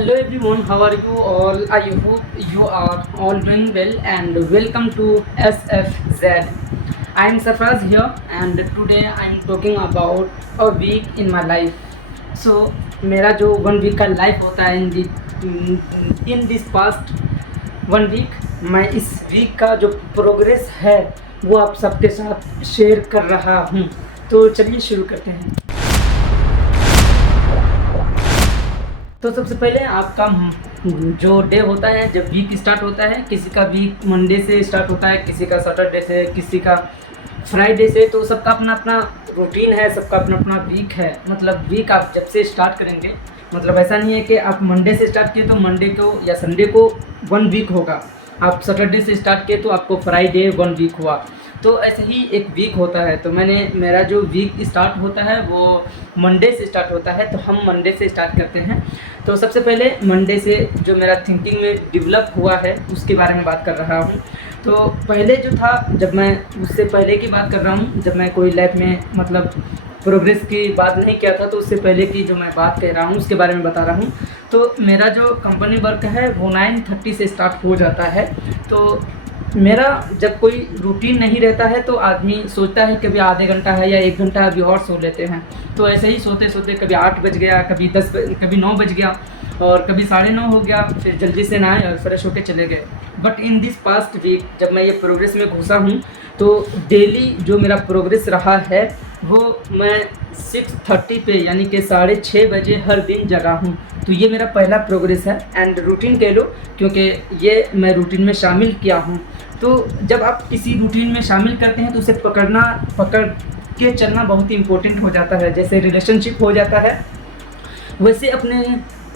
Hello everyone, how are you all? I hope you are all doing well and welcome to SFZ. I am Safraz here and today I am talking about a week in my life. So मेरा जो 1 week का life होता है इन this past 1 week, मैं इस week का जो progress है वो आप सबके साथ शेयर कर रहा हूँ। तो चलिए शुरू करते हैं। तो सबसे पहले आपका जो डे होता है, जब वीक स्टार्ट होता है, किसी का वीक मंडे से स्टार्ट होता है, किसी का सैटरडे से, किसी का फ्राइडे से, तो सबका अपना अपना रूटीन है, सबका अपना अपना वीक है। मतलब वीक आप जब से स्टार्ट करेंगे, मतलब ऐसा नहीं है कि आप मंडे से स्टार्ट किए तो मंडे को या संडे को 1 वीक होगा, आप सैटरडे से स्टार्ट किए तो आपको फ्राइडे 1 वीक हुआ। तो ऐसे ही एक वीक होता है। तो मेरा जो वीक स्टार्ट होता है वो मंडे से स्टार्ट होता है, तो हम मंडे से स्टार्ट करते हैं। तो सबसे पहले मंडे से जो मेरा थिंकिंग में डेवलप हुआ है उसके बारे में बात कर रहा हूँ। तो पहले जो था, जब मैं उससे पहले की बात कर रहा हूँ, जब मैं कोई लाइफ में मतलब प्रोग्रेस की बात नहीं किया था, तो उससे पहले की जो मैं बात कह रहा हूँ उसके बारे में बता रहा हूँ। तो मेरा जो कंपनी वर्क है वो 9:30 से स्टार्ट हो जाता है। तो मेरा जब कोई रूटीन नहीं रहता है तो आदमी सोचता है कि अभी आधे घंटा है या 1 घंटा अभी और सो लेते हैं। तो ऐसे ही सोते सोते कभी 8 बज गया, कभी 10 कभी 9 बज गया और कभी 9:30 हो गया, फिर जल्दी से नहाए और फ्रेश होकर चले गए। But in this past week जब मैं ये प्रोग्रेस में घुसा हूँ, तो डेली जो मेरा प्रोग्रेस रहा है वो मैं 6:30 पे यानी कि 6:30 बजे हर दिन जगा हूँ। तो ये मेरा पहला प्रोग्रेस है एंड रूटीन कह लो, क्योंकि ये मैं रूटीन में शामिल किया हूँ। तो जब आप किसी रूटीन में शामिल करते हैं तो उसे पकड़ के चलना बहुत ही इम्पोर्टेंट हो जाता है। जैसे रिलेशनशिप हो जाता है, वैसे अपने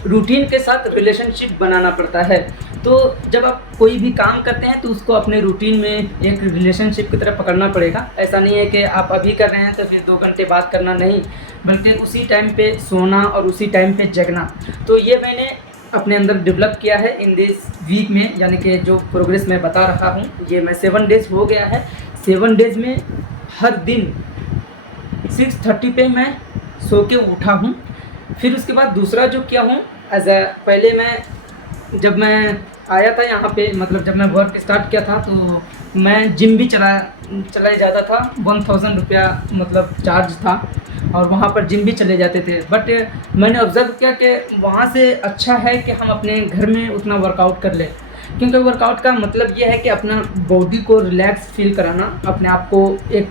रूटीन के साथ रिलेशनशिप बनाना पड़ता है। तो जब आप कोई भी काम करते हैं तो उसको अपने रूटीन में एक रिलेशनशिप की तरह पकड़ना पड़ेगा। ऐसा नहीं है कि आप अभी कर रहे हैं तो फिर 2 घंटे बाद करना, नहीं, बल्कि उसी टाइम पे सोना और उसी टाइम पे जगना। तो ये मैंने अपने अंदर डेवलप किया है इन दिस वीक में, यानी कि जो प्रोग्रेस मैं बता रहा हूँ ये मैं 7 डेज़ हो गया है। 7 डेज़ में हर दिन 6:30 पे मैं सो के उठा हूँ। फिर उसके बाद दूसरा जो किया हूँ, पहले जब मैं आया था यहाँ पे, मतलब जब मैं वर्क स्टार्ट किया था तो मैं जिम भी चलाए जाता था। 1000 रुपया मतलब चार्ज था और वहाँ पर जिम भी चले जाते थे। बट मैंने ऑब्ज़र्व किया कि वहाँ से अच्छा है कि हम अपने घर में उतना वर्कआउट कर लें, क्योंकि वर्कआउट का मतलब ये है कि अपना बॉडी को रिलैक्स फील कराना, अपने आप को एक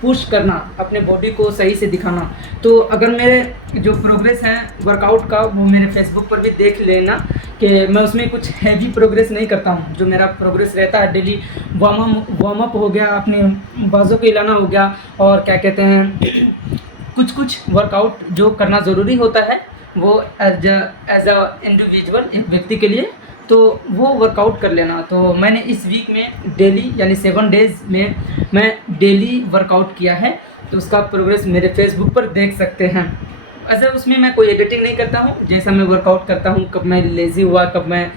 पुश करना, अपने बॉडी को सही से दिखाना। तो अगर मेरे जो प्रोग्रेस है वर्कआउट का वो मेरे फेसबुक पर भी देख लेना कि मैं उसमें कुछ हैवी प्रोग्रेस नहीं करता हूँ। जो मेरा प्रोग्रेस रहता है डेली, वार्म अप हो गया, अपने बाजू को हिलाना हो गया, और क्या कहते हैं कुछ वर्कआउट जो करना ज़रूरी होता है वो एज अ इंडिविजुअल, एक व्यक्ति के लिए, तो वो वर्कआउट कर लेना। तो मैंने इस वीक में डेली यानी 7 डेज़ में मैं डेली वर्कआउट किया है। तो उसका प्रोग्रेस मेरे फेसबुक पर देख सकते हैं। ऐसा उसमें मैं कोई एडिटिंग नहीं करता हूँ, जैसा मैं वर्कआउट करता हूँ, कब मैं लेज़ी हुआ, कब मैं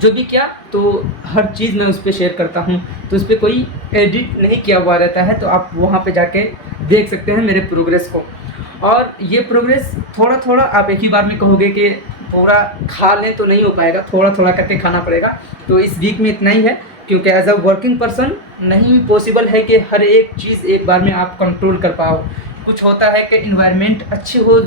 जो भी किया, तो हर चीज़ मैं उस पर शेयर करता हूँ। तो उस पर कोई एडिट नहीं किया हुआ रहता है, तो आप वहाँ पे जाके देख सकते हैं मेरे प्रोग्रेस को। और ये प्रोग्रेस थोड़ा थोड़ा, आप एक ही बार में कहोगे कि पूरा खा लें तो नहीं हो पाएगा, थोड़ा थोड़ा करके खाना पड़ेगा। तो इस वीक में इतना ही है, क्योंकि एज अ वर्किंग पर्सन नहीं पॉसिबल है कि हर एक चीज़ एक बार में आप कंट्रोल कर पाओ। कुछ होता है कि इन्वायरमेंट अच्छी हो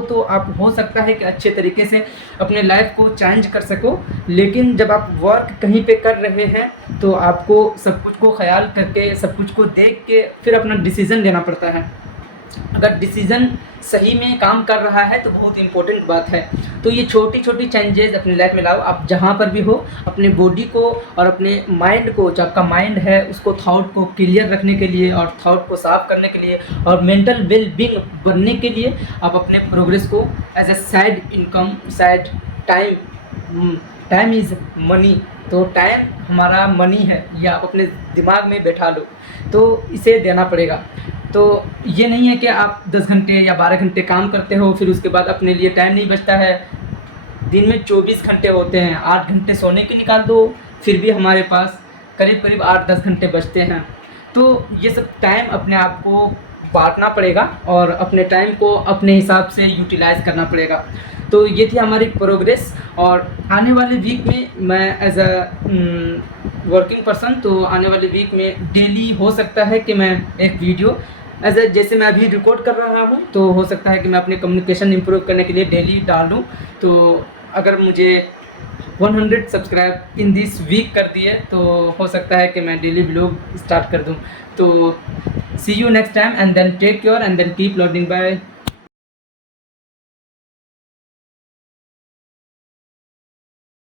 तो आप हो सकता है कि अच्छे तरीके से अपने लाइफ को चेंज कर सको। लेकिन जब आप वर्क कहीं पे कर रहे हैं तो आपको सब कुछ को ख्याल करके, सब कुछ को देख के फिर अपना डिसीज़न लेना पड़ता है। अगर डिसीज़न सही में काम कर रहा है तो बहुत इम्पोर्टेंट बात है। तो ये छोटी छोटी चेंजेस अपनी लाइफ में लाओ, आप जहाँ पर भी हो। अपने बॉडी को और अपने माइंड को, जो आपका माइंड है उसको, थॉट को क्लियर रखने के लिए और थॉट को साफ करने के लिए और मेंटल वेल बींग बनने के लिए आप अपने प्रोग्रेस को as a side income, side time is money, तो टाइम हमारा मनी है, ये आप अपने दिमाग में बैठा लो। तो इसे देना पड़ेगा। तो ये नहीं है कि आप 10 घंटे या 12 घंटे काम करते हो फिर उसके बाद अपने लिए टाइम नहीं बचता है। दिन में 24 घंटे होते हैं, 8 घंटे सोने के निकाल दो, फिर भी हमारे पास करीब करीब 8-10 घंटे बचते हैं। तो ये सब टाइम अपने आप को बांटना पड़ेगा और अपने टाइम को अपने हिसाब से यूटिलाइज़ करना पड़ेगा। तो ये थी हमारी प्रोग्रेस। और आने वाले वीक में मैं एज अ वर्किंग पर्सन, तो आने वाले वीक में डेली हो सकता है कि मैं एक वीडियो एज अ, जैसे मैं अभी रिकॉर्ड कर रहा हूँ, तो हो सकता है कि मैं अपने कम्युनिकेशन इम्प्रूव करने के लिए डेली डाल दूँ। तो अगर मुझे 100 सब्सक्राइब इन दिस वीक कर दिए तो हो सकता है कि मैं डेली व्लॉग स्टार्ट कर दूँ। तो see you next time and then take care and then keep learning. Bye.